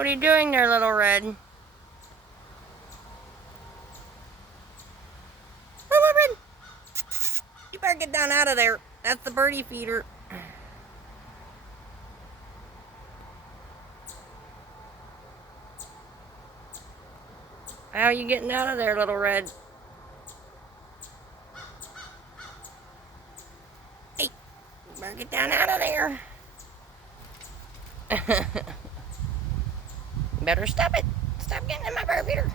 What are you doing there, little red? Little red! You better get down out of there. That's the birdie feeder. How are you getting out of there, little red? Hey, you better get down out of there. Better stop it. Stop getting in my bird feeder.